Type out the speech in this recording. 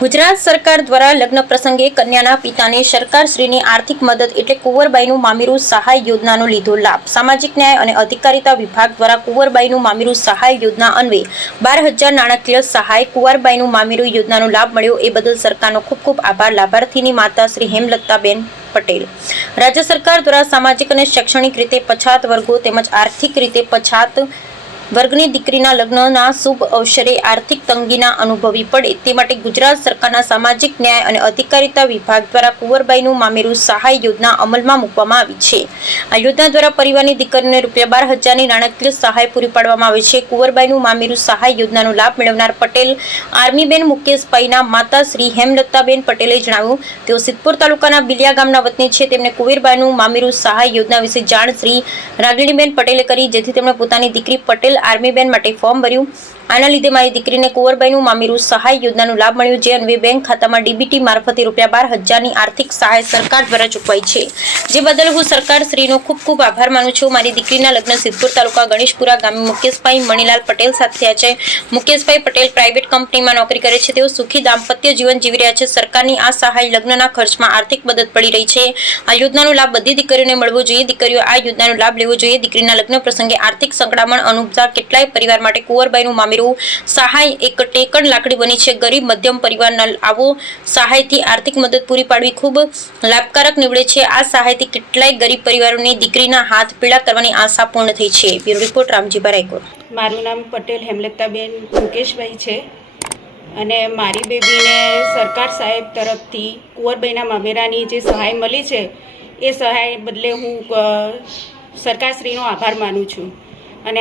ગુજરાત સરકાર દ્વારા લગ્ન પ્રસંગે કન્યાના પિતાને સરકારશ્રીની આર્થિક મદદ એટલે કુંવરબાઈનું મામીરું સહાય યોજનાનો લીધો લાભ. સામાજિક ન્યાય અને અધિકારીતા વિભાગ દ્વારા કુંવરબાઈનું મામીરું સહાય યોજના અન્વયે બાર હજાર નાણાકીય સહાય કુંવરબાઈનું મામીરું યોજનાનો લાભ મળ્યો. એ બદલ સરકારનો ખૂબ ખૂબ આભાર. લાભાર્થીની માતા શ્રી હેમલતાબેન પટેલ. રાજ્ય સરકાર દ્વારા સામાજિક અને શૈક્ષણિક રીતે પછાત વર્ગો તેમજ આર્થિક રીતે પછાત વર્ગની દીકરીના લગ્નના શુભ અવસરે આર્થિક તંગીના અનુભવી પડે તે માટે ગુજરાત સરકારના સામાજિક ન્યાય અને અધિકારિતા વિભાગ દ્વારા કુંવરબાઈનું મામેરું સહાય યોજના અમલમાં મૂકવામાં આવી છે. આ યોજના દ્વારા પરિવારની દીકરીને રૂપિયા બાર હજારની નાણાકીય સહાય પૂરી પાડવામાં આવે છે. કુંવરબાઈનું મામેરું સહાય યોજનાનો લાભ મેળવનાર પટેલ આર્મીબેન મુકેશભાઈના માતા શ્રી હેમલતાબેન પટેલે જણાવ્યું, તેઓ સિદ્ધપુર તાલુકાના બિલિયા ગામના વતની છે. તેમણે કુંવરબાઈનું મામેરું સહાય યોજના વિશે જાણ શ્રી રાગીણીબેન પટેલે કરી, જેથી તેમણે પોતાની દીકરી પટેલ આર્મીબેન માટે ફોર્મ ભર્યું. આના લીધે મારી દીકરીને કુંવરબાઈનું મામીરું સહાય યોજનાનો લાભ મળ્યો, જે અન્વયે બેંક ખાતામાં ડીબીટી મારફતે રૂપિયા બાર હજારની આર્થિક સહાય સરકાર દ્વારા ચૂકવાઈ છે. જે બદલ હું સરકાર શ્રીનો ખૂબ ખૂબ આભાર માનું છું. મારી દીકરીના લગ્ન સિદ્ધપુર તાલુકા ગણેશપુરા ગામે મુકેશભાઈ મણીલાલ પટેલ સાથે થયા છે. મુકેશભાઈ પટેલ પ્રાઇવેટ કંપનીમાં નોકરી કરે છે. તેઓ સુખી દાંપત્ય જીવન જીવી રહ્યા છે. સરકારની આ સહાય લગ્નના ખર્ચમાં આર્થિક મદદ પડી રહી છે. આ યોજનાનો લાભ બધી દીકરીઓને મળવો જોઈએ. દીકરીઓ આ યોજનાનો લાભ લેવો જોઈએ. દીકરીના લગ્ન પ્રસંગે આર્થિક સંકળામણ અનુભવતા કેટલાય પરિવાર માટે કુંવરબાઈનું મામેરું સહાય એક ટેકન લાકડી બની છે. ગરીબ મધ્યમ પરિવારના આવો સહાયથી આર્થિક મદદ પૂરી પાડવી ખૂબ લાભકારક નીવડે છે. આ સહાયથી કેટલાય ગરીબ પરિવારોની દીકરીના હાથ પીળા કરવાની આશા પૂર્ણ થઈ છે. બ્યુરો રિપોર્ટ રામજીભાઈ રાયકોર મારું નામ પટેલ હેમલતાબેન મુકેશભાઈ છે અને મારી બેબીને સરકાર સાહેબ તરફથી કુંવરબાઈના મામેરાની જે સહાય મળી છે, એ સહાય બદલે હું સરકારશ્રીનો આભાર માનું છું. અને